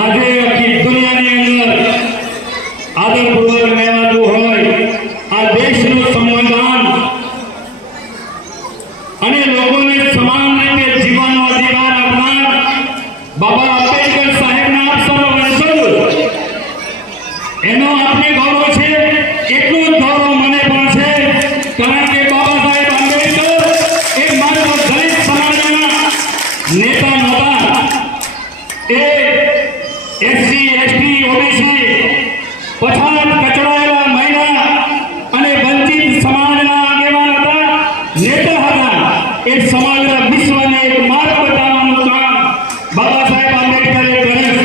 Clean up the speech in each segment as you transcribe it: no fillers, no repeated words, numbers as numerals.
આજે આખી દુનિયાની અંદર આદરપૂર્વક કહેવાતું હોય આ દેશનું સંવિધાન અને લોકોને સમાન રીતે જીવવાનો અધિકાર આપનાર બાબા આંબેડકર સાહેબના આપ સર્વ વંશજો એનો આપણે ગૌરવ છે, એટલું જ ગૌરવ મને પણ છે, કારણ કે બાબા સાહેબ આંબેડકર એક માત્ર દલિત સમાજના નેતા નહોતા, એ એસસી એસટી ઓબીસી પછાત કચડાયેલા મહિલા અને વંચિત સમાજના આગેવાન હતા, નેતા હતા. એ સમગ્ર વિશ્વને એક માર્ગ બતાવવાનું કામ બાબા સાહેબ આંબેડકરે કર્યું.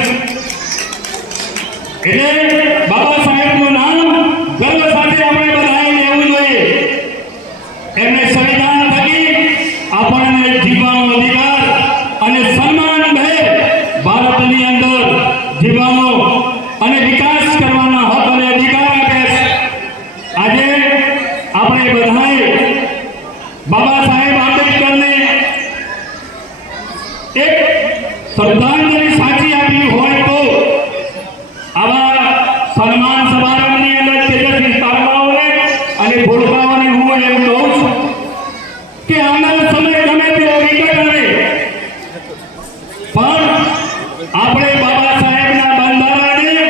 એટલે બાબા સાહેબનું નામ ગર્વ સાથે આપણે બધાએ લેવું જોઈએ. એમને સંવિધાન થકી આપણને જીવવાનો અધિકાર અને સન્માનભેર ભારતની અંદર જીવવાનો અને વિકાસ કરવાના હક અને અધિકાર આપે છે. આજે આપણે બધાએ બાબા સાહેબ આંબેડકરને એક શ્રદ્ધાંજલિ સાચી આપી હોય તો આવા સન્માન સમારંભની અંદર તેજસ્વી તારકાઓને અને ભૂલકાઓને હું એમ કહું છું કે આવનારો સમય ગમે તેવો વિકટ આવે પણ આપણે બાબા સાહેબના બંધારણને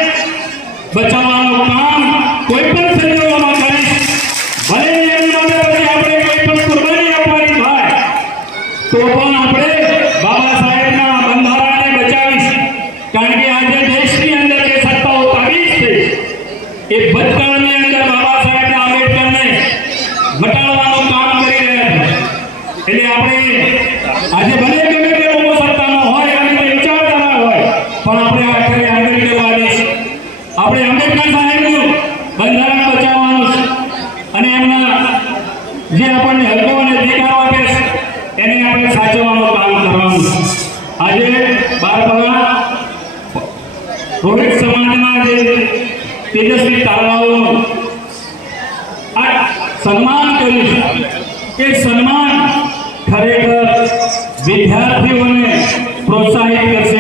બચાવવાનું કામ કોઈ પણ સંજોગોમાં કરીશ. ભલે એની માટે પછી આપણે કોઈ પણ કુરબાની આપવાની થાય તો પણ આપણે બાબા સાહેબના બંધારણને બચાવીશ. કારણ કે આજે દેશની અંદર જે સત્તાઓ તાબીજ છે એ ભૂતકાળની અંદર બાબા સાહેબના આંબેડકરને મટાડવાનું કામ કરી રહ્યા છે. એટલે આપણે આજે ભલે ગમે તે લોકો સત્તામાં હોય અને તે વિચારધારા હોય પણ આપણે આખરે આંબેડકરવાદી છે. આપણે આંબેડકર સાહેબનું બંધારણ બચાવવાનું છે અને એમના જે આપણને હકો અને અધિકારો આપે છે એને આપણે સાચવવાનું કામ કરવાનું છે. આજે બારપગા રોહિત સમાજના જે તેજસ્વી તારલાઓનું આ સન્માન કર્યું છે એ સન્માન ખરેખર વિદ્યાર્થીઓને પ્રોત્સાહિત કરશે.